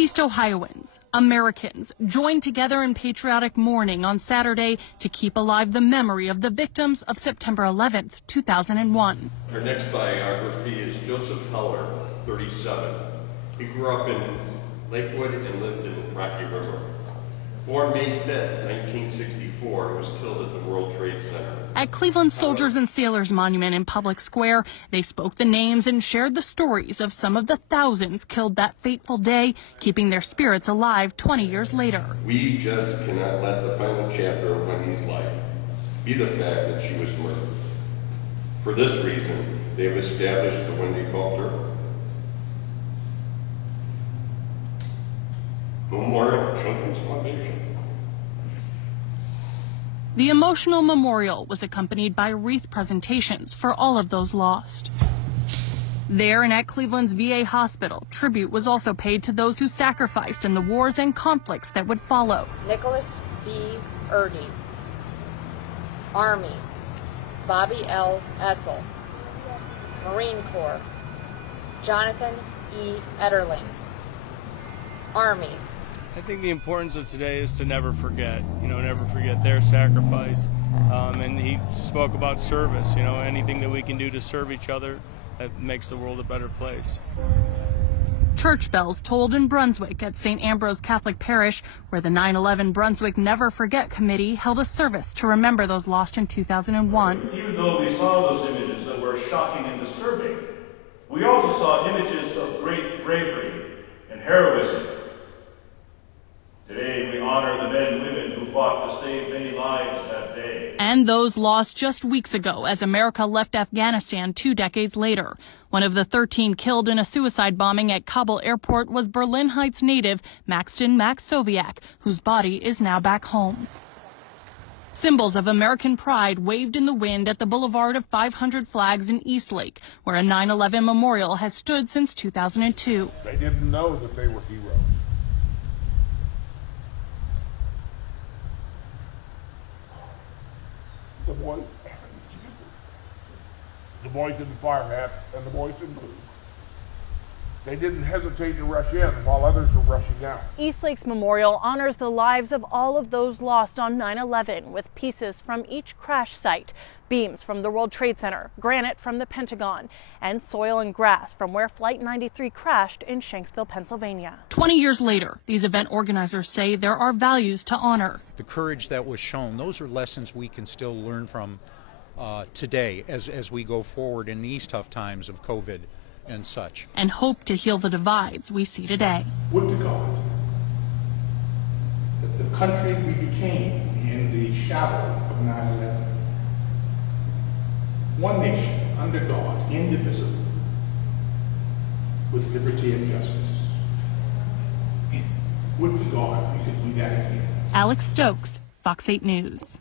Northeast Ohioans, Americans, joined together in patriotic mourning on Saturday to keep alive the memory of the victims of September 11th, 2001. Our next biography is Joseph Heller, 37. He grew up in Lakewood and lived in Rocky River. Born May 5th, 1964, was killed at the World Trade Center. At Cleveland's Soldiers and Sailors Monument in Public Square, they spoke the names and shared the stories of some of the thousands killed that fateful day, keeping their spirits alive 20 years later. We just cannot let the final chapter of Wendy's life be the fact that she was murdered. For this reason, they have established the Wendy Faulkner Memorial Children's Foundation. The emotional memorial was accompanied by wreath presentations for all of those lost. There and at Cleveland's VA hospital, tribute was also paid to those who sacrificed in the wars and conflicts that would follow. Nicholas B. Erde, Army, Bobby L. Essel, Marine Corps, Jonathan E. Ederling, Army. I think the importance of today is to never forget, never forget their sacrifice. And he spoke about service, anything that we can do to serve each other that makes the world a better place. Church bells tolled in Brunswick at St. Ambrose Catholic Parish, where the 9/11 Brunswick Never Forget Committee held a service to remember those lost in 2001. Even though we saw those images that were shocking and disturbing, we also saw images of great bravery and heroism. Today, we honor the men and women who fought to save many lives that day. And those lost just weeks ago as America left Afghanistan 2 decades later. One of the 13 killed in a suicide bombing at Kabul airport was Berlin Heights native Maxton Max Soviak, whose body is now back home. Symbols of American pride waved in the wind at the Boulevard of 500 Flags in Eastlake, where a 9/11 memorial has stood since 2002. They didn't know that they were heroes. The boys in the fire hats and the boys in blue. They didn't hesitate to rush in while others were rushing out. Eastlake's memorial honors the lives of all of those lost on 9/11 with pieces from each crash site, beams from the World Trade Center, granite from the Pentagon, and soil and grass from where Flight 93 crashed in Shanksville, Pennsylvania. 20 years later, these event organizers say there are values to honor. The courage that was shown, those are lessons we can still learn from today as we go forward in these tough times of COVID and such. And hope to heal the divides we see today. Would to God that the country we became in the shadow of 9/11, one nation under God, indivisible, with liberty and justice. Would to God we could be that again. Alex Stokes, Fox 8 News.